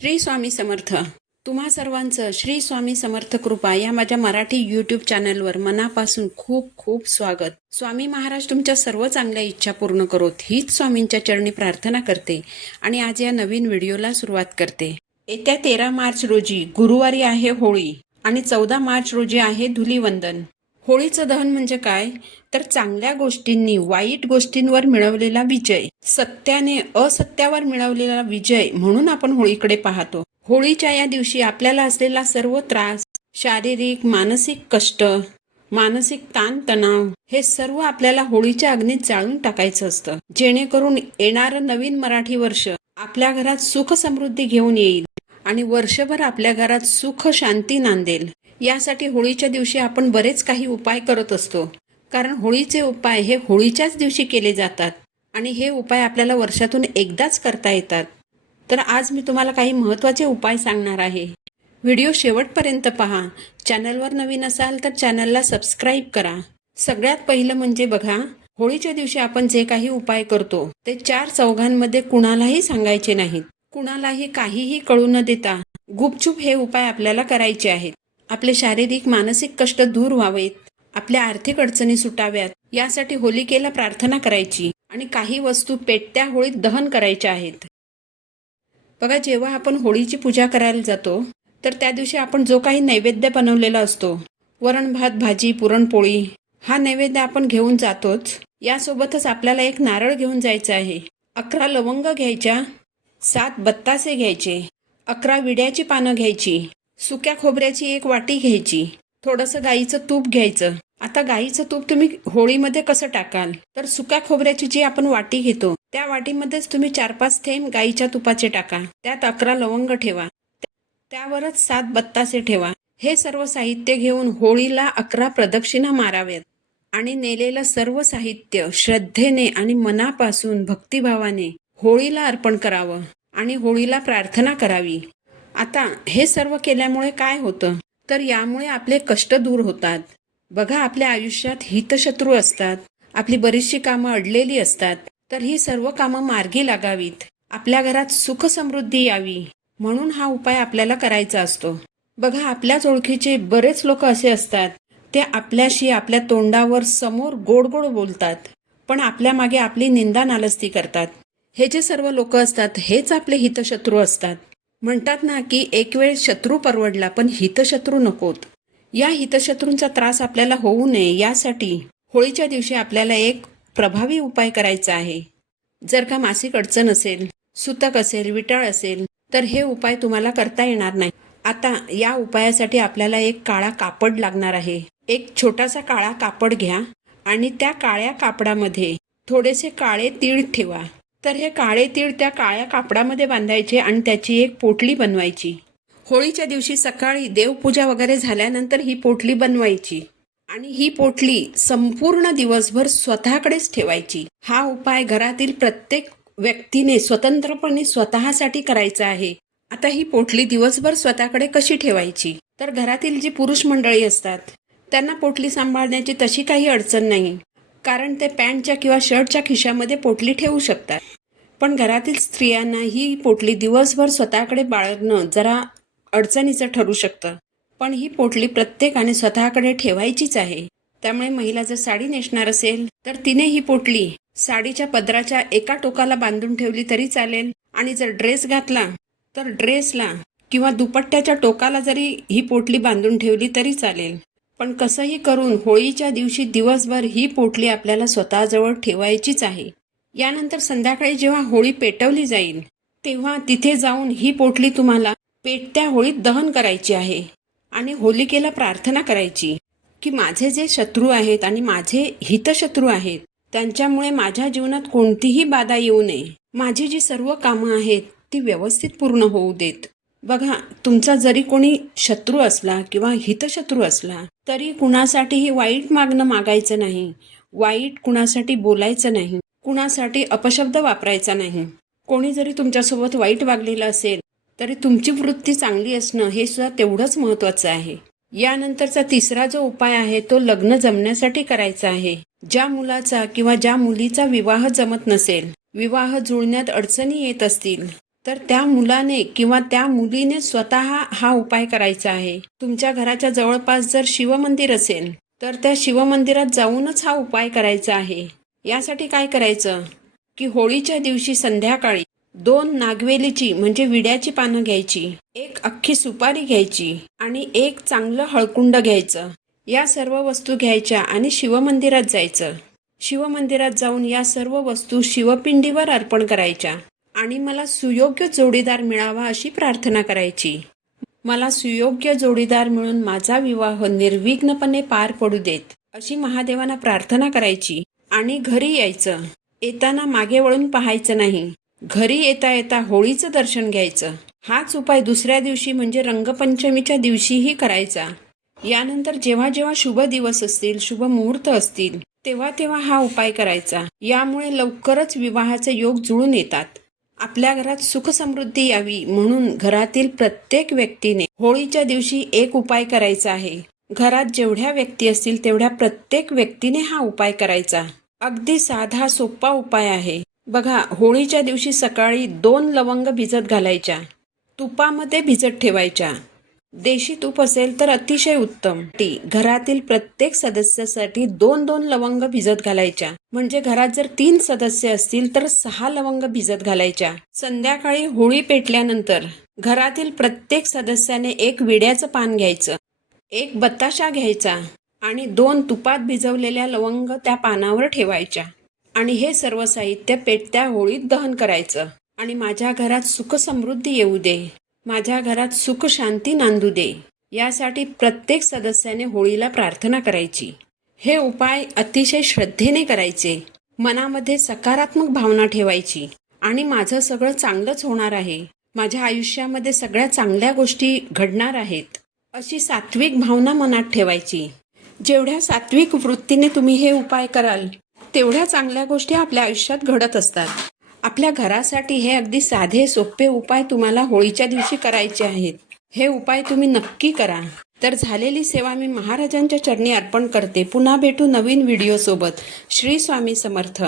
श्री स्वामी समर्थ. तुम्हा सर्वांचं श्री स्वामी समर्थ कृपा या माझ्या मराठी यूट्यूब चॅनलवर मनापासून खूप खूप स्वागत. स्वामी महाराज तुमच्या सर्व चांगल्या इच्छा पूर्ण करोत हीच स्वामींच्या चरणी प्रार्थना करते आणि आज या नवीन व्हिडिओला सुरुवात करते. येत्या 13 मार्च रोजी गुरुवारी आहे होळी आणि 14 मार्च रोजी आहे धुलीवंदन. होळीचं दहन म्हणजे काय, तर चांगल्या गोष्टींनी वाईट गोष्टींवर मिळवलेला विजय, सत्याने असत्यावर मिळवलेला विजय म्हणून आपण होळीकडे पाहतो. होळीच्या या दिवशी आपल्याला असलेला सर्व त्रास, शारीरिक मानसिक कष्ट, मानसिक ताणतणाव हे सर्व आपल्याला होळीच्या अग्नीत जाळून टाकायचं असतं, जेणेकरून येणारं नवीन मराठी वर्ष आपल्या घरात सुख समृद्धी घेऊन येईल आणि वर्षभर आपल्या घरात सुख शांती नांदेल. यासाठी होळीच्या दिवशी आपण बरेच काही उपाय करत असतो, कारण होळीचे उपाय हे होळीच्याच दिवशी केले जातात आणि हे उपाय आपल्याला वर्षातून एकदाच करता येतात. तर आज मी तुम्हाला काही महत्त्वाचे उपाय सांगणार आहे. व्हिडिओ शेवटपर्यंत पहा. चॅनलवर नवीन असाल तर चॅनलला सबस्क्राईब करा. सगळ्यात पहिलं म्हणजे बघा, होळीच्या दिवशी आपण जे काही उपाय करतो ते 4 चौघांमध्ये कुणालाही सांगायचे नाहीत. कुणालाही काहीही कळू न देता गुपचूप हे उपाय आपल्याला करायचे आहेत. आपले शारीरिक मानसिक कष्ट दूर व्हावेत, आपल्या आर्थिक अडचणी सुटाव्यात, यासाठी होलिकेला प्रार्थना करायची आणि काही वस्तू पेटत्या होळीत दहन करायच्या आहेत. बघा, जेव्हा आपण होळीची पूजा करायला जातो तर त्या दिवशी आपण जो काही नैवेद्य बनवलेला असतो, वरण भात भाजी पुरणपोळी, हा नैवेद्य आपण घेऊन जातोच. यासोबतच आपल्याला एक नारळ घेऊन जायचं आहे, 11 लवंग घ्यायच्या, 7 बत्तासे घ्यायचे, 11 विड्याची पानं घ्यायची, सुक्या खोबऱ्याची 1 वाटी घ्यायची, थोडंसं गाईचं तूप घ्यायचं. आता गाईचं तूप तुम्ही होळीमध्ये कसं टाकाल, तर सुक्या खोबऱ्याची जी आपण वाटी घेतो त्या वाटीमध्येच तुम्ही 4-5 थेंब गाईच्या तुपाचे टाका. त्यात 11 लवंग ठेवा, त्यावरच 7 बत्तासे ठेवा. हे सर्व साहित्य घेऊन होळीला 11 प्रदक्षिणा माराव्यात आणि नेलेलं सर्व साहित्य श्रद्धेने आणि मनापासून भक्तिभावाने होळीला अर्पण करावं आणि होळीला प्रार्थना करावी. आता हे सर्व केल्यामुळे काय होतं, तर यामुळे आपले कष्ट दूर होतात. बघा, आपल्या आयुष्यात हितशत्रू असतात, आपली बरीचशी कामं अडलेली असतात, तर ही सर्व कामं मार्गी लागावीत, आपल्या घरात सुख समृद्धी यावी म्हणून हा उपाय आपल्याला करायचा असतो. बघा, आपल्याच ओळखीचे बरेच लोक असे असतात, ते आपल्याशी आपल्या तोंडावर समोर गोड गोड बोलतात, पण आपल्या मागे आपली निंदा नालस्ती करतात. हे जे सर्व लोक असतात हेच आपले हितशत्रू असतात. म्हणतात ना की एक वेळ शत्रू परवडला पण हितशत्रू नकोत. या हितशत्रूंचा त्रास आपल्याला होऊ नये यासाठी होळीच्या दिवशी आपल्याला एक प्रभावी उपाय करायचा आहे. जर का मासिक अडचण असेल, सुतक असेल, विटाळ असेल, तर हे उपाय तुम्हाला करता येणार नाही. आता या उपायासाठी आपल्याला एक काळा कापड लागणार आहे. एक छोटासा काळा कापड घ्या आणि त्या काळ्या कापडामध्ये थोडेसे काळे तीळ ठेवा. तर हे काळे तीळ त्या काळ्या कापडामध्ये बांधायचे आणि त्याची एक पोटली बनवायची. होळीच्या दिवशी सकाळी देवपूजा वगैरे झाल्यानंतर ही पोटली बनवायची आणि ही पोटली संपूर्ण दिवसभर स्वतःकडेच ठेवायची. हा उपाय घरातील प्रत्येक व्यक्तीने स्वतंत्रपणे स्वतःसाठी करायचा आहे. आता ही पोटली दिवसभर स्वतःकडे कशी ठेवायची, तर घरातील जी पुरुष मंडळी असतात त्यांना पोटली सांभाळण्याची तशी काही अडचण नाही, कारण ते पॅन्टच्या किंवा शर्टच्या खिशामध्ये पोटली ठेवू शकतात. पण घरातील स्त्रियांना ही पोटली दिवसभर स्वतःकडे बाळगणं जरा अडचणीचं ठरू शकतं. पण ही पोटली प्रत्येकाने स्वतःकडे ठेवायचीच आहे. त्यामुळे महिला जर साडी नेसणार असेल तर तिने ही पोटली साडीच्या पदराच्या एका टोकाला बांधून ठेवली तरी चालेल, आणि जर ड्रेस घातला तर ड्रेसला किंवा दुपट्ट्याच्या टोकाला जरी ही पोटली बांधून ठेवली तरी चालेल. पण कसंही करून होळीच्या दिवशी दिवसभर ही पोटली आपल्याला स्वतःजवळ ठेवायचीच आहे. यानंतर संध्याकाळी जेव्हा होळी पेटवली जाईल तेव्हा तिथे जाऊन ही पोटली तुम्हाला पेटत्या होळीत दहन करायची आहे आणि होलिकेला प्रार्थना करायची की माझे जे शत्रू आहेत आणि माझे हितशत्रू आहेत त्यांच्यामुळे माझ्या जीवनात कोणतीही बाधा येऊ नये. माझी जी सर्व कामं आहेत ती व्यवस्थित पूर्ण होऊ देत. बघा, तुमचा जरी कोणी शत्रू असला किंवा हितशत्रू असला तरी कुणासाठीही वाईट मागणं मागायचं नाही, वाईट कुणासाठी बोलायचं नाही, कुणासाठी अपशब्द वापरायचा नाही. कोणी जरी तुमच्यासोबत वाईट वागलेलं असेल तरी तुमची वृत्ती चांगली असणं हे सुद्धा तेवढंच महत्त्वाचं आहे. यानंतरचा तिसरा जो उपाय आहे तो लग्न जमण्यासाठी करायचा आहे. ज्या मुलाचा किंवा ज्या मुलीचा विवाह जमत नसेल, विवाह जुळण्यात अडचणी येत असतील, तर त्या मुलाने किंवा त्या मुलीने स्वतः हा उपाय करायचा आहे. तुमच्या घराच्या जवळपास जर शिवमंदिर असेल तर त्या शिवमंदिरात जाऊनच हा उपाय करायचा आहे. यासाठी काय करायचं की होळीच्या दिवशी संध्याकाळी 2 नागवेलीची म्हणजे विड्याची पानं घ्यायची, 1 अख्खी सुपारी घ्यायची आणि 1 चांगलं हळकुंड घ्यायचं. या सर्व वस्तू घ्यायच्या आणि शिवमंदिरात जायचं. शिवमंदिरात जाऊन या सर्व वस्तू शिवपिंडीवर अर्पण करायच्या आणि मला सुयोग्य जोडीदार मिळावा अशी प्रार्थना करायची. मला सुयोग्य जोडीदार मिळून माझा विवाह निर्विघ्नपणे पार पडू देत अशी महादेवांना प्रार्थना करायची आणि घरी यायचं. येताना मागे वळून पाहायचं नाही. घरी येता येता होळीचं दर्शन घ्यायचं. हाच उपाय दुसऱ्या दिवशी म्हणजे रंगपंचमीच्या दिवशीही करायचा. यानंतर जेव्हा जेव्हा शुभ दिवस असतील, शुभ मुहूर्त असतील, तेव्हा तेव्हा हा उपाय करायचा. यामुळे लवकरच विवाहाचे योग जुळून येतात. आपल्या घरात सुख समृद्धी यावी म्हणून घरातील प्रत्येक व्यक्तीने होळीच्या दिवशी एक उपाय करायचा आहे. घरात जेवढ्या व्यक्ती असतील तेवढ्या प्रत्येक व्यक्तीने हा उपाय करायचा. अगदी साधा सोपा उपाय आहे. बघा, होळीच्या दिवशी सकाळी 2 लवंग भिजत घालायच्या, तुपामध्ये भिजत ठेवायच्या. देशी तूप असेल तर अतिशय उत्तम. घरातील प्रत्येक सदस्यासाठी 2-2 लवंग भिजत घालायच्या. म्हणजे घरात जर 3 सदस्य असतील तर 6 लवंग भिजत घालायच्या. संध्याकाळी होळी पेटल्यानंतर घरातील प्रत्येक सदस्याने 1 विड्याचं पान घ्यायचं, 1 बताशा घ्यायचा आणि 2 तुपात भिजवलेल्या लवंग त्या पानावर ठेवायच्या आणि हे सर्व साहित्य पेटत्या होळीत दहन करायचं. आणि माझ्या घरात सुख समृद्धी येऊ दे, माझ्या घरात सुख शांती नांदू दे, यासाठी प्रत्येक सदस्याने होळीला प्रार्थना करायची. हे उपाय अतिशय श्रद्धेने करायचे. मनामध्ये सकारात्मक भावना ठेवायची आणि माझं सगळं चांगलंच होणार आहे, माझ्या आयुष्यामध्ये सगळ्या चांगल्या गोष्टी घडणार आहेत, अशी सात्विक भावना मनात ठेवायची. जेवढ्या सात्विक वृत्तीने तुम्ही हे उपाय कराल तेवढ्या चांगल्या गोष्टी आपल्या आयुष्यात घडत असतात. आपल्या घरासाठी हे अगदी साधे सोपे उपाय तुम्हाला होळीच्या दिवशी करायचे आहेत. हे उपाय तुम्ही नक्की करा. तर झालेली सेवा मी महाराजांच्या चरणी अर्पण करते. पुन्हा भेटू नवीन व्हिडिओ सोबत. श्री स्वामी समर्थ.